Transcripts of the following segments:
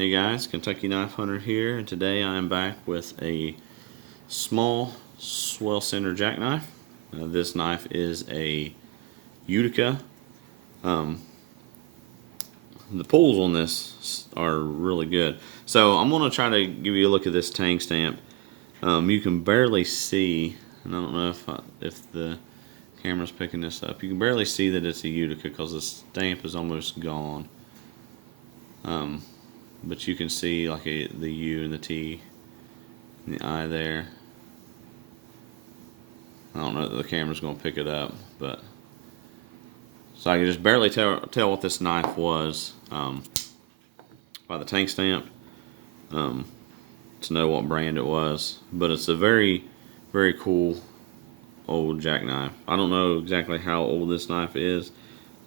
Hey guys, Kentucky Knife Hunter here, and today I am back with a small Swell center jackknife. This knife is a Utica. The pulls on this are really good. So I'm going to try to give you a look at this tang stamp. You can barely see, and I don't know if the camera's picking this up. You can barely see that it's a Utica because the stamp is almost gone. But you can see like the U and the T and the I there. I don't know that the camera's going to pick it up, but so I can just barely tell what this knife was by the tank stamp to know what brand it was. But it's a very, very cool old jackknife. I don't know exactly how old this knife is.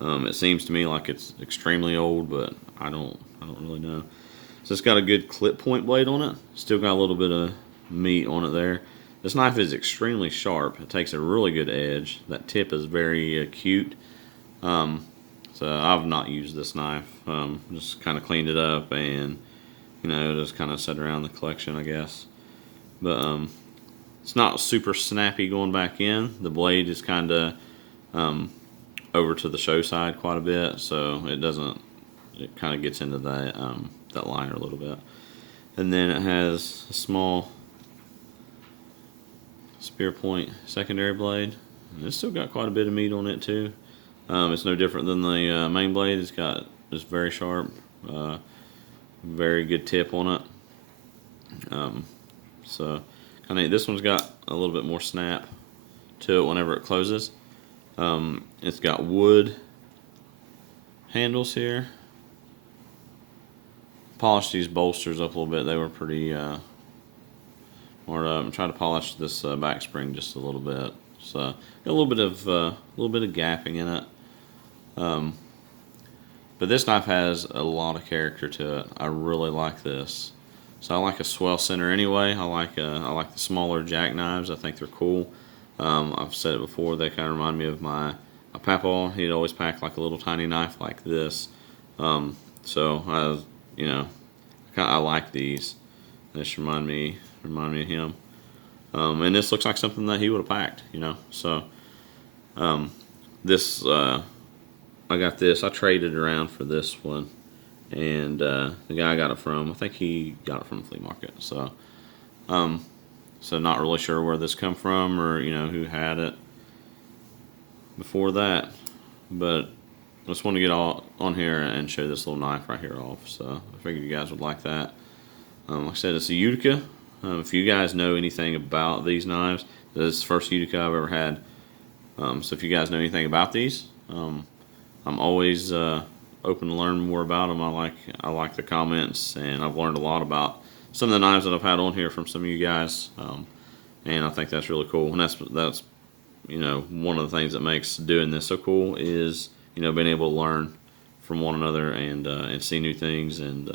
It seems to me like it's extremely old, but I don't really know. So it's got a good clip point blade on it. Still got a little bit of meat on it there. This knife is extremely sharp. It takes a really good edge. That tip is very acute. So I've not used this knife. Just kind of cleaned it up and just kind of set around the collection, I guess. But it's not super snappy going back in. The blade is kind of over to the show side quite a bit, so it doesn't. It kind of gets into that liner a little bit. And then it has a small spear point secondary blade. And it's still got quite a bit of meat on it too. It's no different than the main blade. It's got just very sharp, very good tip on it. So kind of this one's got a little bit more snap to it whenever it closes. It's got wood handles here. Polished these bolsters up a little bit. They were pretty marred up. I'm trying to polish this back spring just a little bit. So got a little bit of gapping in it. But this knife has a lot of character to it. I really like this. So I like a Swell center anyway. I like the smaller jackknives. I think they're cool. I've said it before. They kind of remind me of my papa. He'd always pack like a little tiny knife like this. So I like these. This remind me of him. And this looks like something that he would have packed, So this I got this. I traded around for this one, and the guy I got it from, I think he got it from the flea market. So not really sure where this come from or who had it before that, but I just want to get all on here and show this little knife right here off. So I figured you guys would like that. Like I said, it's a Utica. If you guys know anything about these knives, this is the first Utica I've ever had. So if you guys know anything about these, I'm always open to learn more about them. I like the comments, and I've learned a lot about some of the knives that I've had on here from some of you guys, and I think that's really cool. And that's one of the things that makes doing this so cool is being able to learn from one another and see new things and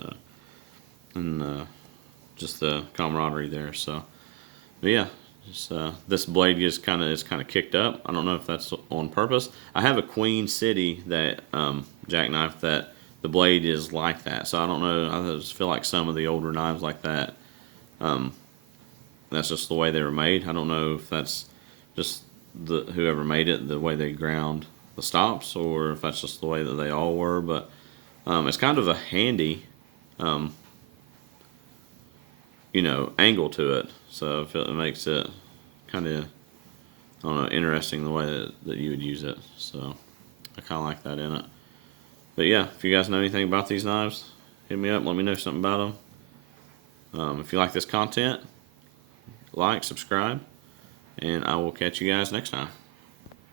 just the camaraderie there. So, but yeah, this blade is kind of kicked up. I don't know if that's on purpose. I have a Queen City that jackknife that the blade is like that. So I don't know. I just feel like some of the older knives like that. That's just the way they were made. I don't know if that's just whoever made it, the way they ground the stops, or if that's just the way that they all were. But it's kind of a handy angle to it, so it makes it kind of, I don't know, interesting the way that you would use it. So I kind of like that in it. But yeah, if you guys know anything about these knives, hit me up, let me know something about them. If you like this content, like, subscribe, and I will catch you guys next time.